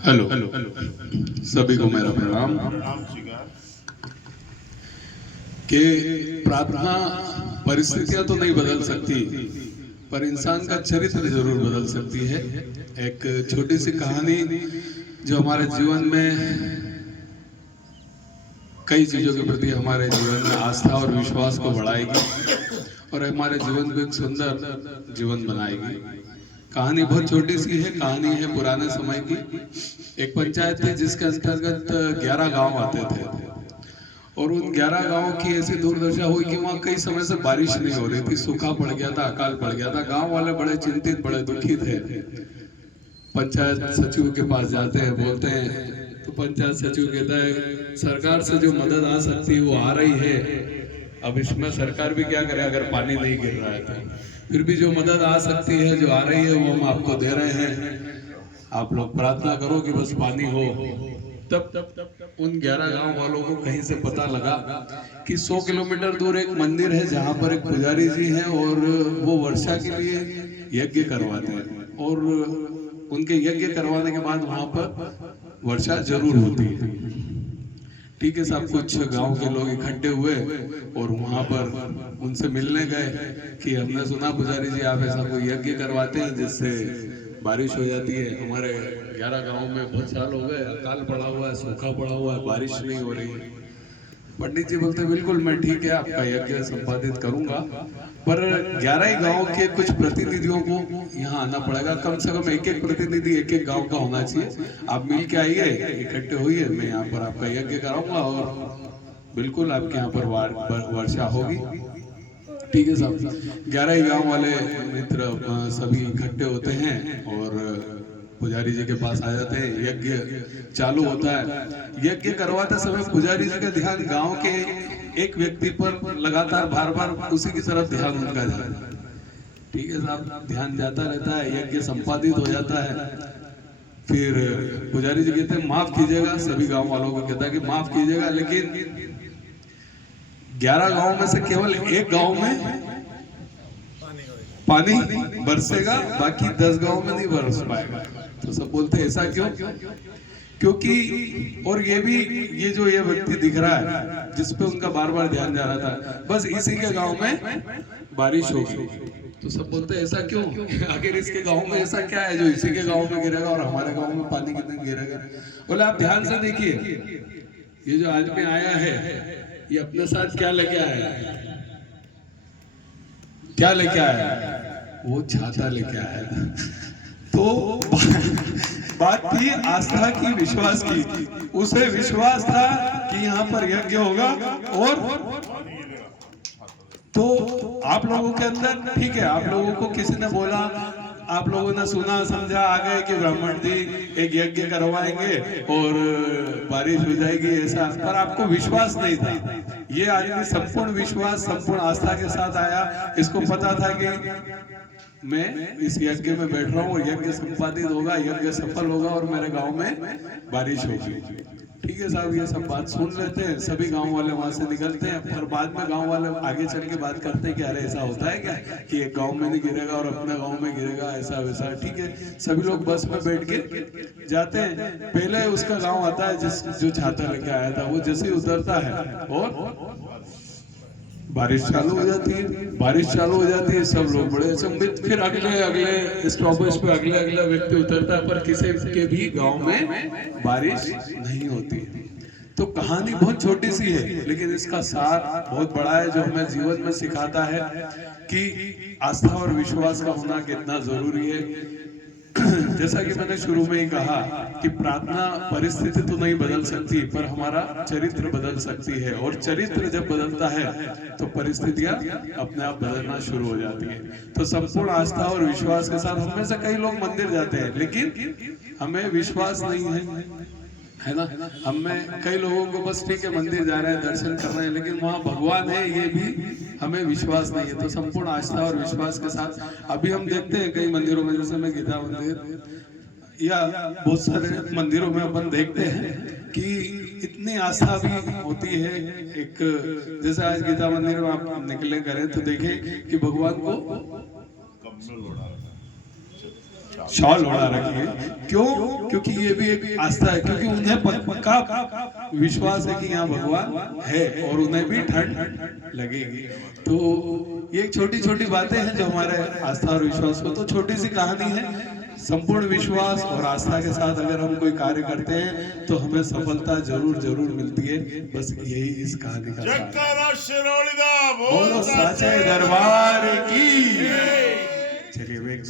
Hello सभी को मेरा प्रणाम। कि प्रार्थना परिस्थितियां तो नहीं बदल सकती, पर इंसान का चरित्र जरूर बदल सकती है। एक छोटी सी कहानी जो हमारे जीवन में कई चीजों के प्रति हमारे जीवन में आस्था और विश्वास को बढ़ाएगी और हमारे जीवन को एक सुंदर जीवन बनाएगी। कहानी बहुत छोटी सी है। कहानी है पुराने समय की। एक पंचायत थी जिसके अंतर्गत 11 गांव आते थे और उन 11 गांवों की ऐसी दुर्दशा हुई कि वहाँ कई समय से बारिश नहीं हो रही थी। सूखा पड़ गया था, अकाल पड़ गया था। गांव वाले बड़े चिंतित, बड़े दुखी थे। पंचायत सचिव के पास जाते हैं, बोलते हैं, तो पंचायत सचिव कहता है सरकार से जो मदद आ सकती है वो आ रही है। अब इसमें सरकार भी क्या करे अगर पानी नहीं गिर रहा है तो। फिर भी जो मदद आ सकती है, जो आ रही है, वो हम आपको दे रहे हैं। आप लोग प्रार्थना करो कि बस पानी हो। तब उन 11 गांव वालों को कहीं से पता लगा कि 100 किलोमीटर दूर एक मंदिर है जहां पर एक पुजारी जी हैं और वो वर्षा के लिए यज्ञ करवाते हैं और उनके यज्ञ करवाने के बाद वहां पर वर्षा जरूर होती है। ठीक है साहब, कुछ गांव के लोग इकट्ठे हुए और वहां पर उनसे मिलने गए कि हमने सुना पुजारी जी आप ऐसा कोई यज्ञ करवाते हैं जिससे बारिश हो जाती है। हमारे 11 गांव में बहुत साल हो गए, अकाल पड़ा हुआ है, सूखा पड़ा हुआ है, बारिश नहीं हो रही है। पंडित जी बोलते बिल्कुल मैं ठीक है आपका यज्ञ संपादित करूंगा, पर 11 ही गांव के कुछ प्रतिनिधियों को यहाँ आना पड़ेगा। कम से कम एक एक प्रतिनिधि एक एक गांव का होना चाहिए। आप मिल के आइए, इकट्ठे होइए, मैं यहाँ पर आपका यज्ञ कराऊंगा और बिल्कुल आपके यहाँ पर वर्षा होगी। ठीक है साहब। 11 ही गांव वाले मित्र सभी इकट्ठे होते हैं और पुजारी जी के पास आ जाते हैं। यज्ञ चालू होता है। यज्ञ करवाते समय पुजारी जी का ध्यान गांव के एक व्यक्ति पर लगातार बार बार उसी की तरफ ध्यान उनका जाता है। ठीक है साहब, ध्यान जाता रहता है, यज्ञ संपादित हो जाता है। फिर पुजारी जी कहते हैं माफ कीजिएगा, सभी गांव वालों को कहता है कि माफ कीजिएगा, लेकिन 11 गांव में से केवल एक गांव में पानी बरसेगा, बाकी 10 गांव में नहीं बरस पाएगा। तो सब बोलते हैं ऐसा क्यों? क्योंकि और ये जो ये व्यक्ति दिख रहा है जिस पे उनका बार बार ध्यान जा रहा था, बस इसी के गांव में बारिश होगी। तो सब बोलते हैं ऐसा क्यों? आखिर इसके गांव में ऐसा क्या है जो इसी के गांव में गिरेगा और हमारे गांव में पानी कितने गिरेगा? बोले आप ध्यान से देखिए, ये जो आदमी आया है ये अपने साथ क्या लेके आया है? क्या लेके आया? वो छाता लेके आया। तो बात थी आस्था की, विश्वास की। उसे विश्वास था कि यहाँ पर यज्ञ होगा और तो आप लोगों के अंदर, ठीक है, आप लोगों को किसी ने बोला, आप लोगों ने सुना समझा, आ गए कि ब्राह्मण जी एक यज्ञ करवाएंगे और बारिश हो जाएगी ऐसा, पर आपको विश्वास नहीं था। ये आदमी संपूर्ण विश्वास, संपूर्ण आस्था के साथ आया। इसको पता था कि मैं इस यज्ञ में बैठ रहा हूँ और यज्ञ संपादित होगा, यज्ञ सफल होगा और मेरे गांव में बारिश होगी। ठीक है साहब, ये सब बात सुन लेते हैं, सभी गांव वाले वहां से निकलते हैं। पर बाद में गांव वाले आगे चल के बात करते हैं कि अरे ऐसा होता है क्या कि एक गांव में नहीं गिरेगा और अपने गांव में गिरेगा, ऐसा वैसा। ठीक है, सभी लोग बस में बैठ के जाते हैं। पहले उसका गाँव आता है जो छाता लेके आया था, वो जैसे ही उतरता है और बारिश चालू हो जाती है। बारिश चालू हो जाती है, सब लोग बड़े संबित। फिर अगले स्टॉपेज पे अगला व्यक्ति उतरता है, पर किसी के भी गांव में बारिश नहीं होती। तो कहानी बहुत छोटी सी है, लेकिन इसका सार बहुत बड़ा है जो हमें जीवन में सिखाता है कि आस्था और विश्वास का होना कितना जरूरी है। जैसा कि मैंने शुरू में ही कहा कि प्रार्थना परिस्थिति तो नहीं बदल सकती, पर हमारा चरित्र बदल सकती है। और चरित्र जब बदलता है तो परिस्थितियां अपने आप बदलना शुरू हो जाती है। तो संपूर्ण आस्था और विश्वास के साथ हम में से कई लोग मंदिर जाते हैं, लेकिन हमें विश्वास नहीं है ना। हम में कई लोगों को बस ठीक है मंदिर जा रहे हैं, दर्शन कर रहे हैं, लेकिन वहाँ भगवान है ये भी हमें विश्वास नहीं है। तो संपूर्ण आस्था और विश्वास के साथ अभी हम देखते हैं कई मंदिरों में, जैसे मैं गीता मंदिर या बहुत सारे मंदिरों में अपन देखते हैं कि इतनी आस्था भी होती है। एक जैसे आज गीता मंदिर में आप निकले करें तो देखें कि भगवान को शॉल ओढ़ा रखी है। क्यों? क्योंकि ये भी एक आस्था है, क्योंकि उन्हें पक्का विश्वास है कि यहाँ भगवान है और उन्हें भी ठंड लगेगी। तो ये छोटी छोटी बातें हैं जो हमारे आस्था और विश्वास को, तो छोटी सी कहानी है। संपूर्ण विश्वास और आस्था के साथ अगर हम कोई कार्य करते हैं तो हमें सफलता जरूर जरूर मिलती है। बस यही इस कहानी का बोलो साचे दरबार की। चलिए एक